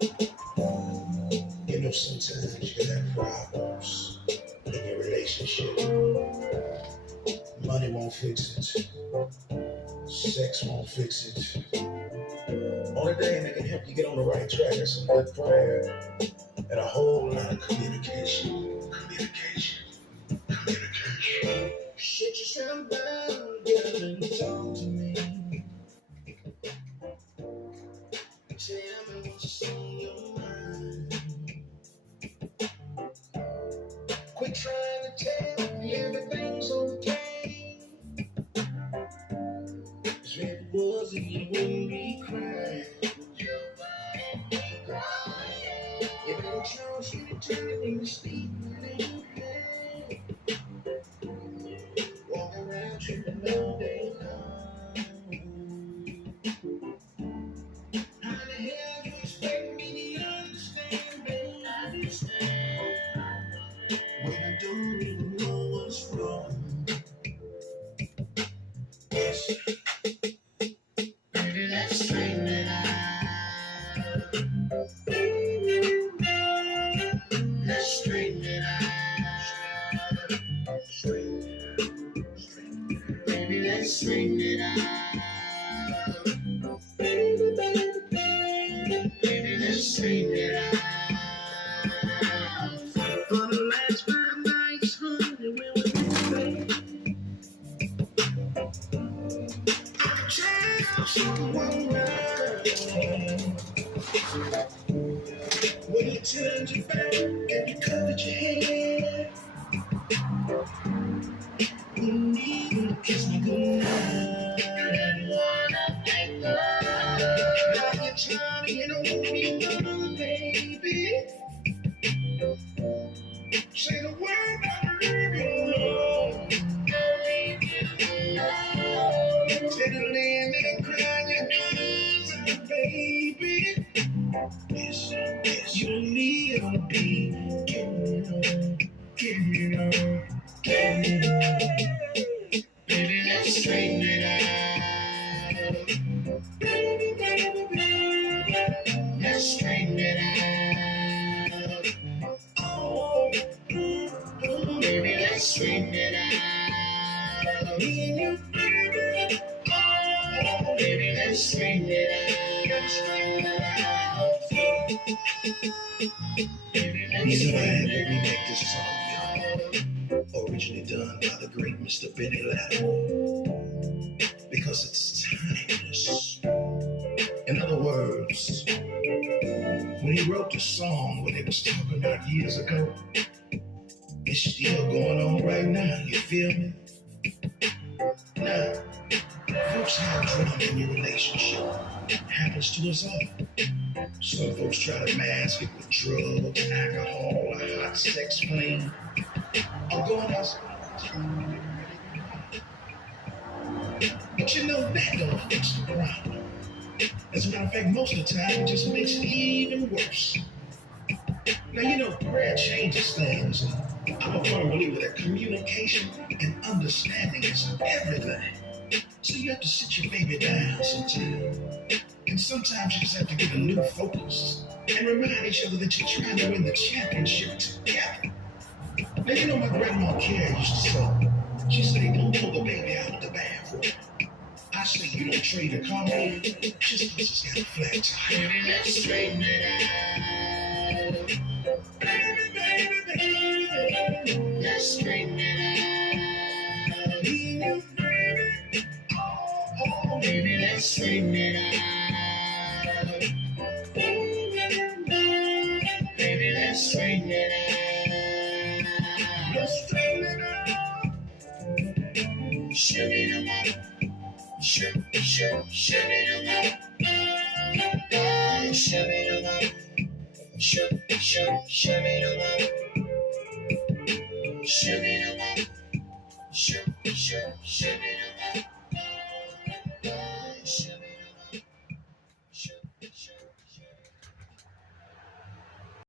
You know, sometimes you can have problems in your relationship. Money won't fix it. Sex won't fix it. Only thing that can help you get on the right track is some good prayer and a whole lot of communication. Communication. Communication. Shut yourself down, girl, and talk to me. Tell me what's on your mind. Quit trying to tell me everything's okay. 'Cause if it wasn't, you wouldn't be crying. If it chose you to turn in the sleep, walk around tripping all day long. How the hell you expect me to understand, baby? When I don't even know what's wrong. Yes, baby, let's straighten it out. Let's straighten it out. Baby, let's straighten it out. Baby, let's straighten it out. For the last 5 nights, honey, we were together. I could tell someone when you turned your back and you covered your head. You need to kiss me goodnight. Now you're trying to get on me, another baby. Say the word, I'll leave you alone. Take a land and cry your eyes out, baby. Yes, yes, you need to be getting it on, getting it on, getting it on. Baby, let's straighten it out. Baby, baby, baby, let's straighten it out. Oh, baby, let's straighten it out. Me and you, baby. Oh, baby, let's straighten it out. Let's straighten it out. Baby, let's straighten it out. We make this song, y'all. Originally done by the great Mr. Benny Lattimore. Because it's timeless. In other words, when he wrote the song, what he was talking about years ago, it's still going on right now. You feel me? Now, folks have drama in your relationship. It happens to us all. Some folks try to mask it with drugs, alcohol, a hot sex flame, or going outside. But you know that don't fix the problem. As a matter of fact, most of the time it just makes it even worse. Now, you know, prayer changes things. I'm a firm believer that communication and understanding is everything. So you have to sit your baby down sometimes. And sometimes you just have to get a new focus and remind each other that you're trying to win the championship together. Now, you know, my grandma Carrie used to say, she said, don't pull the baby out of the bathroom. I say you don't trade a car just because it's got a flat tire. Baby, let's straighten it out. Baby, baby, baby, let's straighten it out. Me and you, baby, oh, baby, let's straighten it out. Baby, let's straighten it out. Let's straighten it out. Shimmy the mother. Shimmy the mother. Shimmy the mother. Shimmy the mother. Shimmy